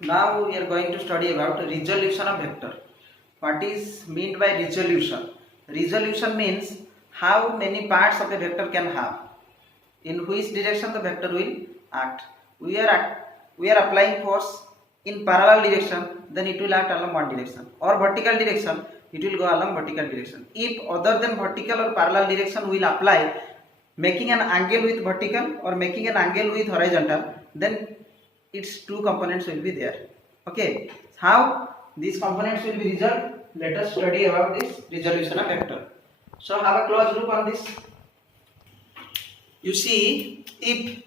Now we are going to study about resolution of vector. What is meant by resolution? Resolution means how many parts of a vector can have, in which direction the vector will act. We are applying force in parallel direction, then it will act along one direction, or vertical direction, it will go along vertical direction. If other than vertical or parallel direction will apply, making an angle with vertical or making an angle with horizontal, then its two components will be there. Okay, how these components will be resolved? Let us study about this resolution of vector. So have a close look on this. You see, if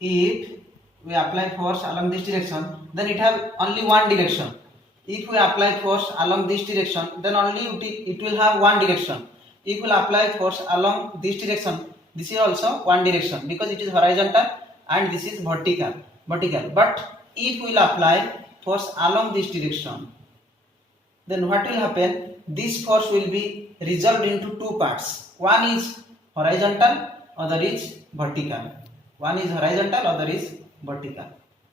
we apply force along this direction, then it have only one direction. If we apply force along this direction, then only it will have one direction. If we apply force along this direction, this is also one direction because it is horizontal and this is vertical. But if we will apply force along this direction, then what will happen? This force will be resolved into two parts. One is horizontal, other is vertical. One is horizontal, other is vertical.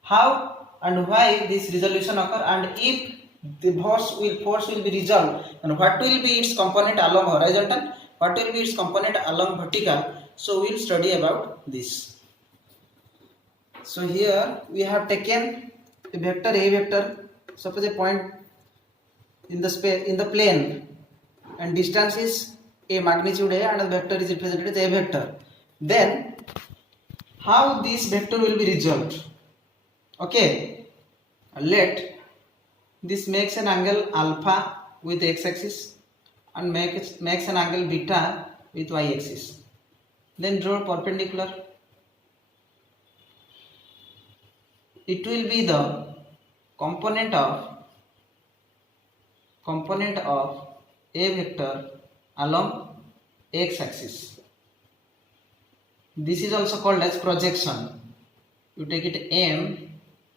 How and why this resolution occur, and if the force will be resolved, and what will be its component along horizontal, what will be its component along vertical? So we will study about this. So here we have taken a vector A vector, suppose a point in the plane, and distance is a magnitude A and the vector is represented as A vector. Then how this vector will be resolved? Okay, let this makes an angle alpha with x-axis and makes an angle beta with y-axis. Then draw perpendicular. It will be the component of A vector along x-axis. This is also called as projection. You take it M,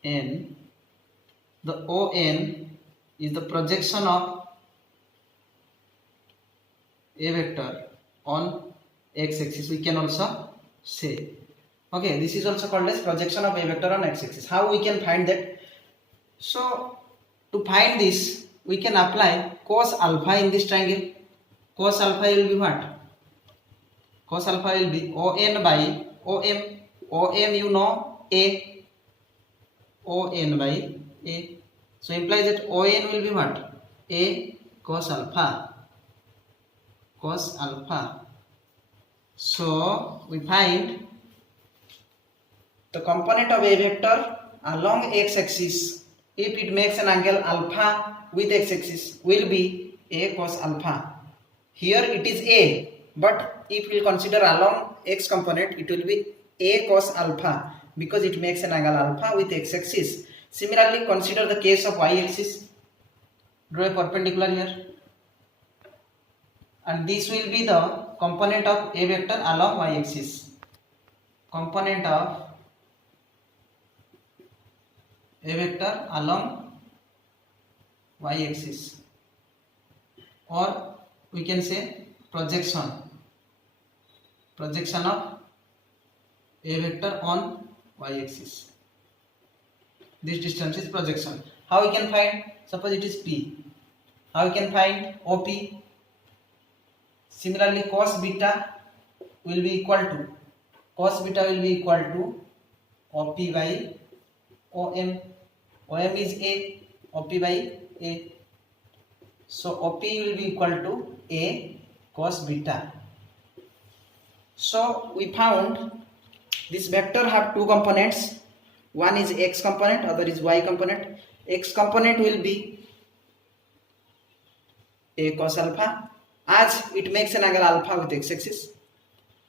N. The ON is the projection of A vector on x-axis. We can also say. Okay, this is also called as projection of A vector on x-axis. How we can find that? So to find this, we can apply cos alpha in this triangle. Cos alpha will be what? Cos alpha will be ON by OM. OM you know A. ON by A. So implies that ON will be what? A cos alpha. Cos alpha. So we find the component of A vector along x-axis, if it makes an angle alpha with x-axis, will be A cos alpha. Here it is A, but if we consider along x component, it will be A cos alpha because it makes an angle alpha with x-axis. Similarly, consider the case of y-axis. Draw a perpendicular here, and this will be the component of A vector along y-axis. Component of A vector along y-axis, or we can say projection of A vector on y-axis. This distance is projection. How we can find? Suppose it is P. How we can find OP? Similarly, cos beta will be equal to OP by OM. OM is A, OP by A. So OP will be equal to A cos beta. So we found this vector have two components. One is x component, other is y component. X component will be A cos alpha as it makes an angle alpha with x-axis,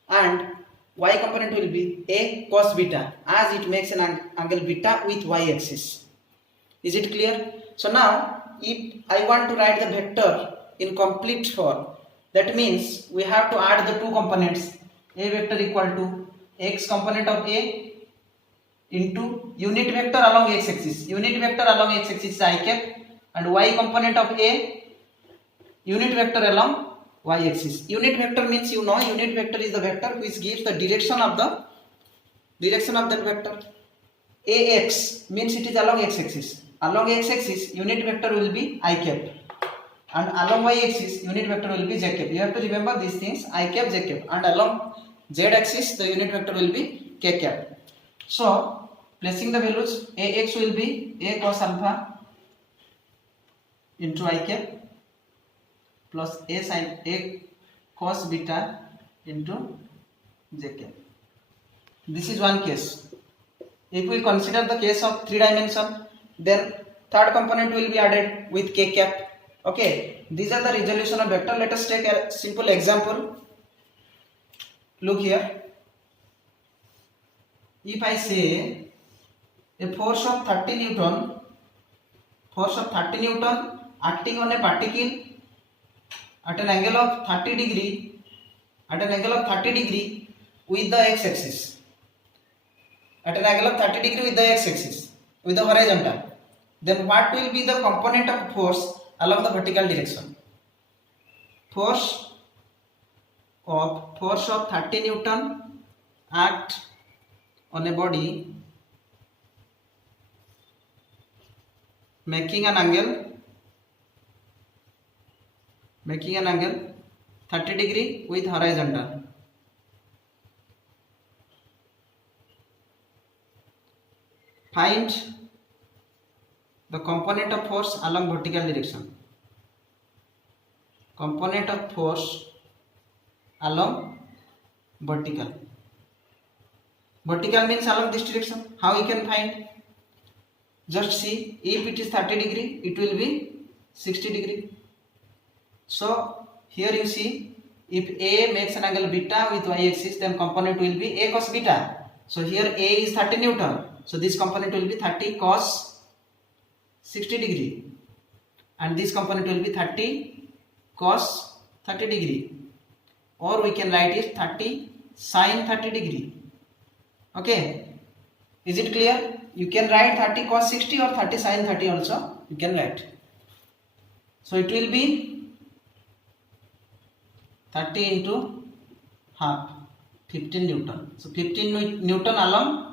and y component will be A cos beta as it makes an angle beta with y-axis. Is it clear? So now if I want to write the vector in complete form, that means we have to add the two components. A vector equal to x component of A into unit vector along x-axis. Unit vector along x-axis is I cap, and y component of A unit vector along y-axis. Unit vector means unit vector is the vector which gives the direction of that vector. AX means it is along x-axis. Along x-axis, unit vector will be I cap, and along y-axis, unit vector will be j cap. You have to remember these things: I cap, j cap, and along z-axis, the unit vector will be k cap. So, placing the values, AX will be A cos alpha into I cap plus A sin A cos beta into j cap. This is one case. If we consider the case of 3 dimension, then third component will be added with k cap. Okay, these are the resolution of vector. Let us take a simple example. Look here. If I say a force of 30 Newton acting on a particle at an angle of 30 degree with the x-axis, at an angle of 30 degree with the x-axis, with the horizontal, then what will be the component of force along the vertical direction? Force of 30 Newton act on a body making an angle 30 degree with horizontal. Find the component of force along vertical direction. Component of force along vertical. Vertical means along this direction. How you can find? Just see, if it is 30 degree, it will be 60 degree. So here you see, if A makes an angle beta with y-axis, then component will be A cos beta. So here A is 30 Newton. So this component will be 30 cos 60 degree, and this component will be 30 cos 30 degree, or we can write it 30 sin 30 degree. Okay, is it clear? You can write 30 cos 60 or 30 sin 30 also you can write. So it will be 30 into half, 15 Newton. So 15 Newton along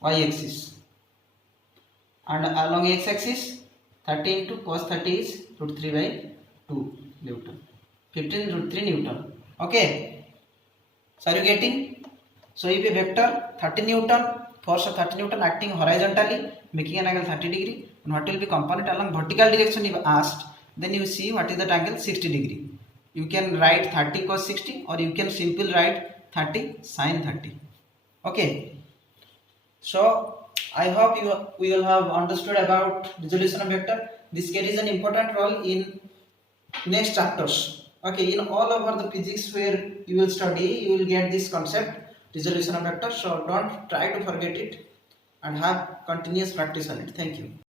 y-axis, and along x-axis 30 into cos 30 is root 3 by 2 Newton. 15 root 3 Newton. Okay. So are you getting? So if a vector 30 Newton, force of 30 Newton acting horizontally, making an angle 30 degree, and what will be component along vertical direction if asked, then you see what is that angle, 60 degree. You can write 30 cos 60, or you can simply write 30 sin 30. Okay. So I hope you will have understood about resolution of vector. This carries an important role in next chapters. Okay, in all over the physics where you will study, you will get this concept, resolution of vector. So don't try to forget it, and have continuous practice on it. Thank you.